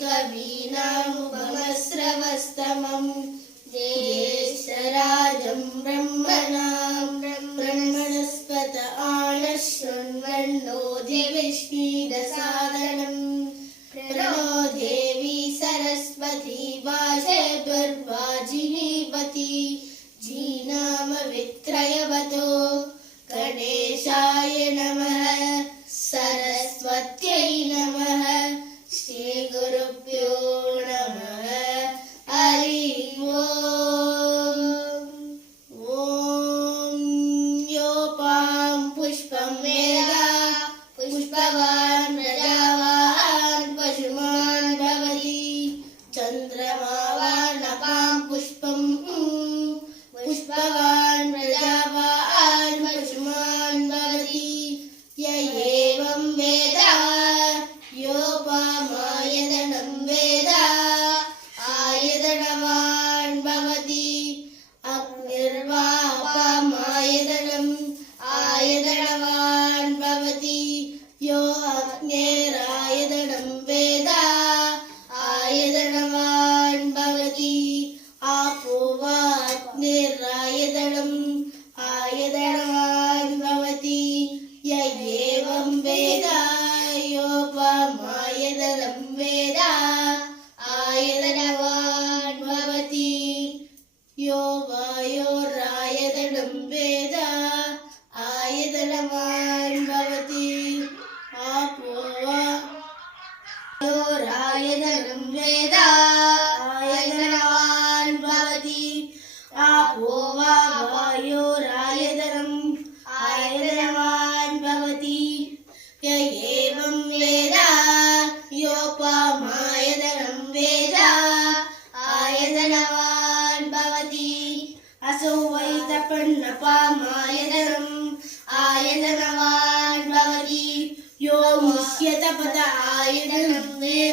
कवीनामुपमस्रवस्तमम् ज्येष्ठराजं ब्रह्मणस्पत आनशृण्वन्नोतिविष्णीदसादनम् प्रणो देवी सरस्वती वाजद्वाजिनीपति जीनामवित्रयवतो गणेशाय नमः सरस्वत्यै नमः श्रीगुरुभ्यो नमः हरि ओम् ॐ योपां पुष्पं वेदा पुष्पवान् प्रजावान् पशुमान् भवति चन्द्रमावानपां पुष्पं पुष्पवान् प्रजावान् पशुमान् भवति य एवं वेद योपामायतनं वेद आयतनवान् भवति अग्निर्वापामायतनम् आयतनवान् भवति यो अग्निरायतनं वेद आयतनवान् भवति आपो वा अग्निरायतनम् आयतनवान् भवति य एवं वेद योपमायतनं वेद आयतनवान् भवति यो वायोरायतनं वेद आयतनवान् भवति आपो वा वायोरायतनं वेद आयतनवान् भवति आपो वा वायोरायतनम् आयतनवान् भवति य एवं वेद योपमायतनं वेद आयतनवान् भवति असौ वै तपन्नपामायतनम् आयतनवान् भवति यो मुह्यतपत आयतनं वेद